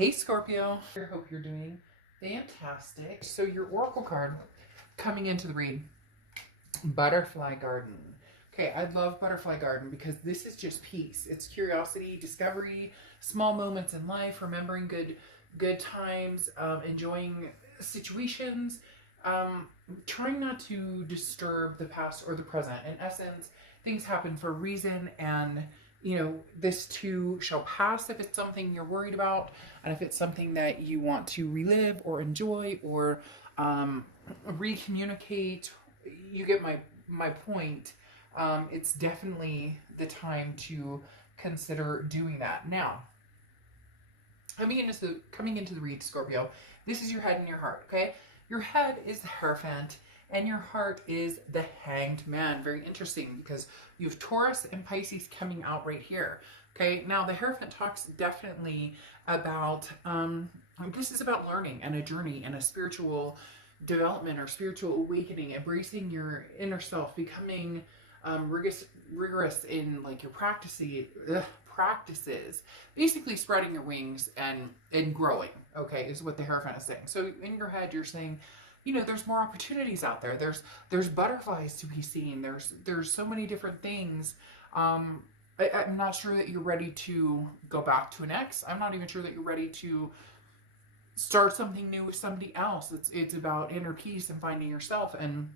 Hey Scorpio, I hope you're doing fantastic. So your oracle card coming into the read, Butterfly Garden. Okay, I love Butterfly Garden because this is just peace. It's curiosity, discovery, small moments in life, remembering good times, enjoying situations, trying not to disturb the past or the present. In essence, things happen for a reason, and this too shall pass if it's something you're worried about, and if it's something that you want to relive or enjoy or recommunicate. You get my point. It's definitely the time to consider doing that. Now, coming into the read, Scorpio, this is your head and your heart, okay? Your head is the Hierophant, and your heart is the Hanged Man. Very interesting, because you have Taurus and Pisces coming out right here. Okay, now the Hierophant talks definitely about, this is about learning and a journey and a spiritual development or spiritual awakening, embracing your inner self, becoming rigorous in like your practices, basically spreading your wings and growing, okay, is what the Hierophant is saying. So in your head, you're saying, there's more opportunities out there. There's butterflies to be seen. There's so many different things. I'm not sure that you're ready to go back to an ex. I'm not even sure that you're ready to start something new with somebody else. It's about inner peace and finding yourself and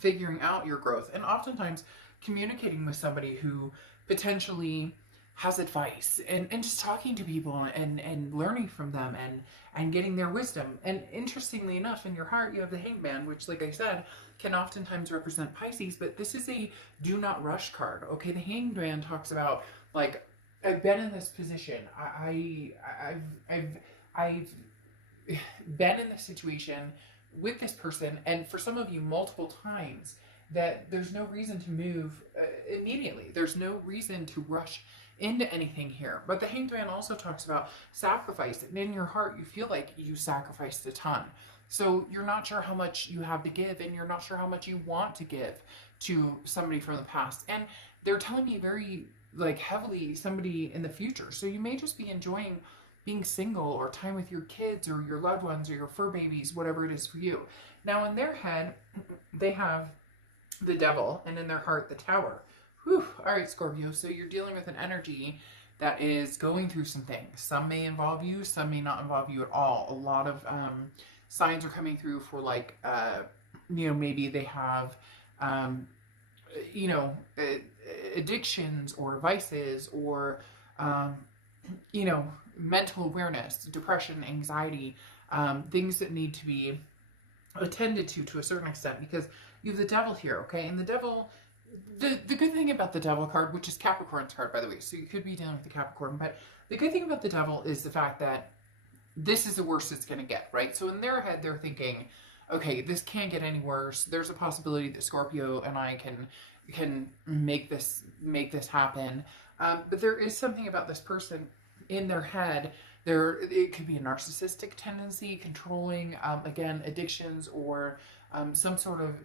figuring out your growth. And oftentimes communicating with somebody who potentially has advice and just talking to people and learning from them and getting their wisdom. And interestingly enough, in your heart, you have the Hanged Man, which, like I said, can oftentimes represent Pisces, but this is a do not rush card. Okay, the Hanged Man talks about, like, I've been in this position. I've been in this situation with this person, and for some of you, multiple times, that there's no reason to move immediately. There's no reason to rush into anything here. But the Hanged Man also talks about sacrifice, and in your heart you feel like you sacrificed a ton. So you're not sure how much you have to give, and you're not sure how much you want to give to somebody from the past. And they're telling me very heavily somebody in the future. So you may just be enjoying being single, or time with your kids or your loved ones or your fur babies, whatever it is for you. Now in their head, they have the Devil, and in their heart, the Tower. Whew. All right, Scorpio. So you're dealing with an energy that is going through some things. Some may involve you, some may not involve you at all. A lot of signs are coming through for maybe they have, addictions or vices or, mental awareness, depression, anxiety, things that need to be attended to a certain extent, because you have the Devil here, okay? And the Devil, the good thing about the Devil card, which is Capricorn's card, by the way, so you could be dealing with the Capricorn, but the good thing about the Devil is the fact that this is the worst it's going to get, right? So in their head, they're thinking, okay, this can't get any worse. There's a possibility that Scorpio and I can make this happen. But there is something about this person in their head. It could be a narcissistic tendency, controlling, again, addictions, or some sort of,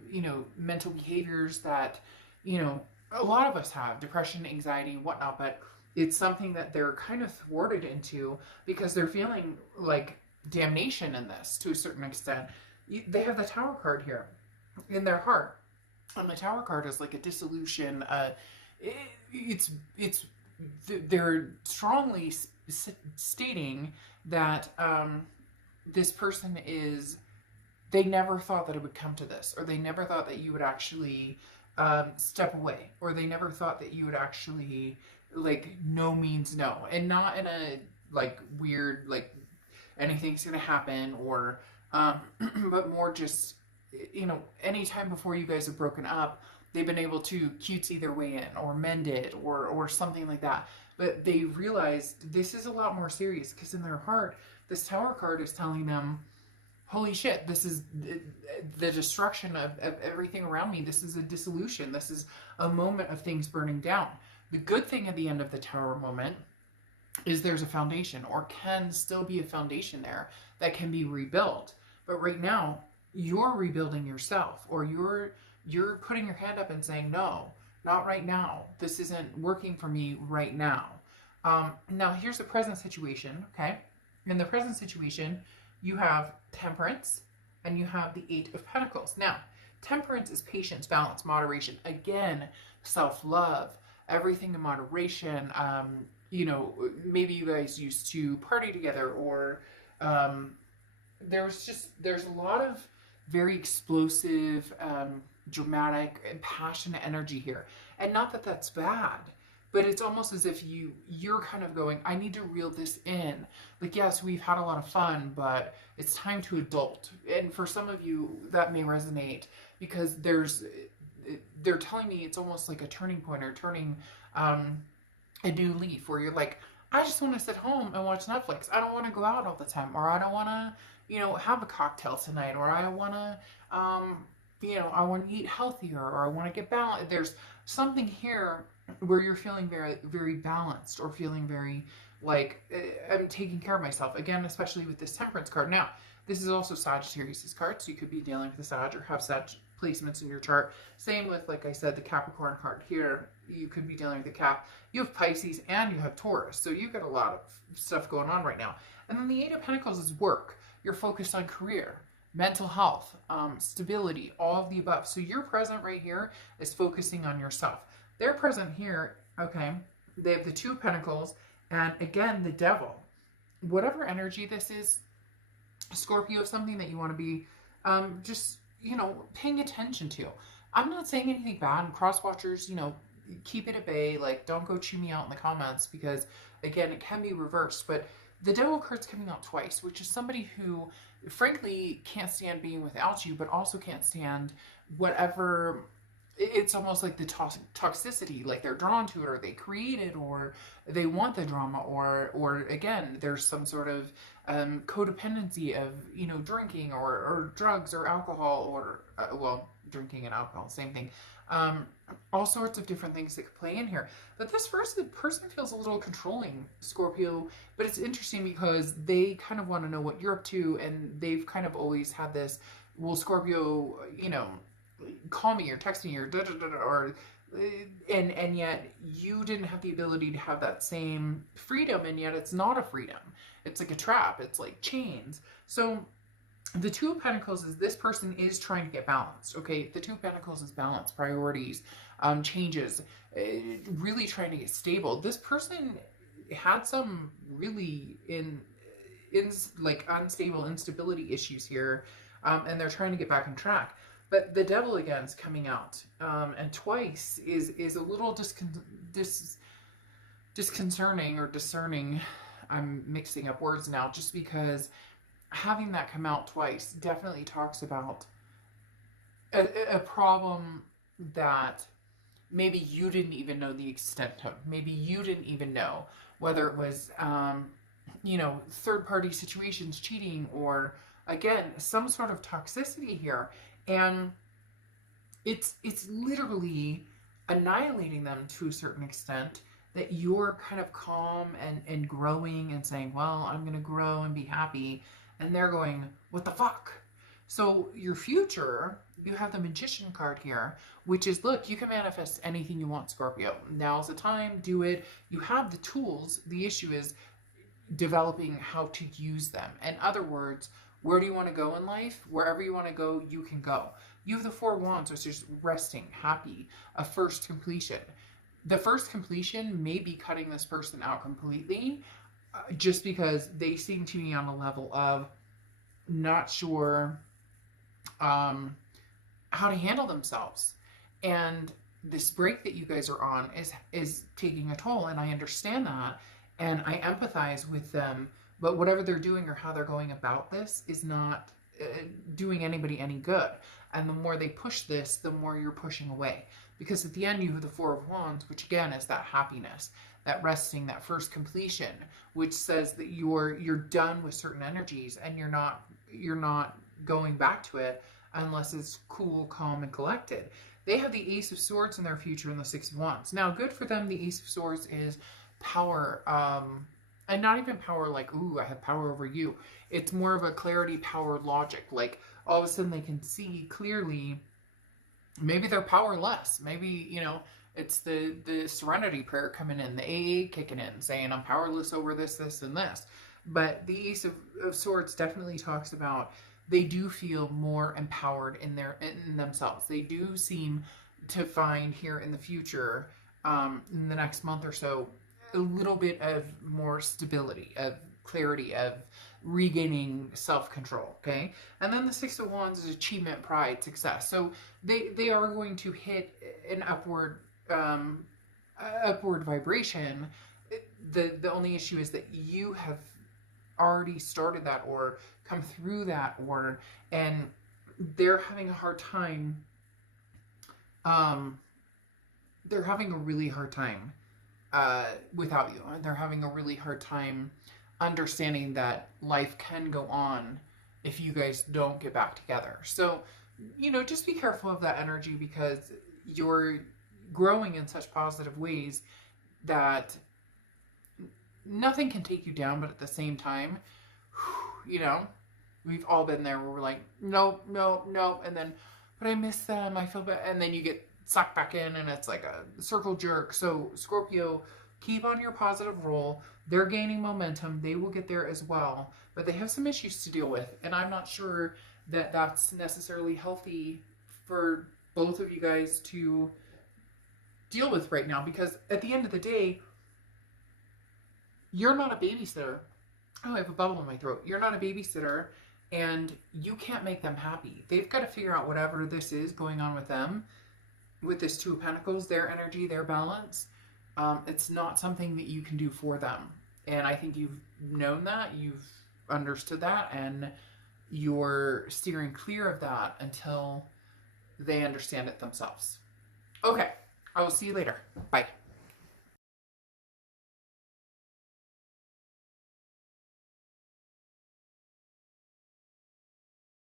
mental behaviors that, a lot of us have, depression, anxiety, whatnot, but it's something that they're kind of thwarted into because they're feeling like damnation in this to a certain extent. They have the Tower card here in their heart. And the Tower card is like a dissolution. They're strongly stating that this person they never thought that it would come to this, or they never thought that you would actually step away, or they never thought that you would actually, no means no, and not in a weird anything's gonna happen, or but more just anytime before you guys have broken up, they've been able to cutesy their way in or mend it or something like that. But they realized this is a lot more serious, because in their heart, this Tower card is telling them, holy shit, this is the destruction of everything around me. This is a dissolution. This is a moment of things burning down. The good thing at the end of the Tower moment is there's a foundation, or can still be a foundation there that can be rebuilt. But right now, you're rebuilding yourself, or you're putting your hand up and saying, no, not right now. This isn't working for me right now. Now here's the present situation, okay? In the present situation, you have Temperance and you have the Eight of Pentacles. Now, Temperance is patience, balance, moderation. Again, self-love, everything in moderation. You know, maybe you guys used to party together, or there's a lot of very explosive, dramatic, and passionate energy here. And not that that's bad, but it's almost as if you're kind of going, I need to reel this in. Like, yes, we've had a lot of fun, but it's time to adult. And for some of you, that may resonate because they're telling me it's almost like a turning point, or turning a new leaf, where you're like, I just want to sit home and watch Netflix. I don't want to go out all the time, or I don't want to, you know, have a cocktail tonight, or I want to, you know, I want to eat healthier, or I want to get balanced. There's something here where you're feeling very, very balanced, or feeling very like, I'm taking care of myself. Again, especially with this Temperance card. Now, this is also Sagittarius's card, so you could be dealing with a Sag, or have Sag placements in your chart. Same with, like I said, the Capricorn card here. You could be dealing with the Cap. You have Pisces and you have Taurus, so you've got a lot of stuff going on right now. And then the Eight of Pentacles is work. You're focused on career, mental health, stability, all of the above. So your present right here is focusing on yourself. Their present here, okay, they have the Two of Pentacles, and again, the Devil. Whatever energy this is, Scorpio, something that you want to be just, you know, paying attention to. I'm not saying anything bad, and cross-watchers, you know, keep it at bay. Like, don't go chew me out in the comments, because, again, it can be reversed. But the Devil card's coming out twice, which is somebody who, frankly, can't stand being without you, but also can't stand whatever. It's almost like the toxicity, like they're drawn to it, or they create it, or they want the drama, or again, there's some sort of codependency of, you know, drinking, or drugs, or alcohol, or well, drinking and alcohol, same thing. All sorts of different things that could play in here. But this person feels a little controlling, Scorpio, but it's interesting because they kind of want to know what you're up to, and they've kind of always had this, well, Scorpio, you know, call me or text me, or da, da, da, da, or and yet you didn't have the ability to have that same freedom, and yet it's not a freedom. It's like a trap. It's like chains. So the Two of Pentacles is, this person is trying to get balanced. Okay, the Two of Pentacles is balance, priorities, changes, really trying to get stable. This person had some really in like unstable instability issues here, and they're trying to get back on track. But the Devil again is coming out, and twice is a little disconcerting, or discerning. I'm mixing up words now, just because having that come out twice definitely talks about a problem that maybe you didn't even know the extent of. Maybe you didn't even know whether it was, you know, third-party situations, cheating, or again, some sort of toxicity here. And it's literally annihilating them to a certain extent, that you're kind of calm and growing and saying, well, I'm going to grow and be happy. And they're going, what the fuck? So your future, you have the Magician card here, which is, look, you can manifest anything you want, Scorpio. Now's the time, do it. You have the tools. The issue is developing how to use them. In other words, where do you want to go in life? Wherever you want to go, you can go. You have the Four of Wands, which is resting, happy, a first completion. The first completion may be cutting this person out completely, just because they seem to be on a level of not sure how to handle themselves. And this break that you guys are on is taking a toll, and I understand that, and I empathize with them. But whatever they're doing, or how they're going about this, is not doing anybody any good. And the more they push this, the more you're pushing away. Because at the end, you have the Four of Wands, which again is that happiness, that resting, that first completion, which says that you're done with certain energies, and you're not going back to it unless it's cool, calm, and collected. They have the Ace of Swords in their future, and the Six of Wands. Now, good for them, the Ace of Swords is power, and not even power like, ooh, I have power over you. It's more of a clarity, power, logic. Like, all of a sudden they can see clearly. Maybe they're powerless. Maybe, you know, it's the Serenity prayer coming in, the AA kicking in, saying, I'm powerless over this, this, and this. But the Ace of Swords definitely talks about they do feel more empowered in themselves. They do seem to find here in the future, in the next month or so, a little bit of more stability, of clarity, of regaining self-control. Okay, and then the Six of Wands is achievement, pride, success. So they are going to hit an upward vibration. The only issue is that you have already started that or come through that, or and they're having a hard time. They're having a really hard time without you. They're having a really hard time understanding that life can go on if you guys don't get back together. So, just be careful of that energy, because you're growing in such positive ways that nothing can take you down, but at the same time, we've all been there where we're like, nope, nope, nope, and then, but I miss them, I feel bad, and then you get sucked back in, and it's like a circle jerk. So Scorpio, keep on your positive roll. They're gaining momentum. They will get there as well, but they have some issues to deal with, and I'm not sure that that's necessarily healthy for both of you guys to deal with right now, because at the end of the day, you're not a babysitter. Oh, I have a bubble in my throat. You're not a babysitter, and you can't make them happy. They've got to figure out whatever this is going on with them, with this Two of Pentacles, their energy, their balance. It's not something that you can do for them. And I think you've known that, you've understood that, and you're steering clear of that until they understand it themselves. Okay, I will see you later. Bye.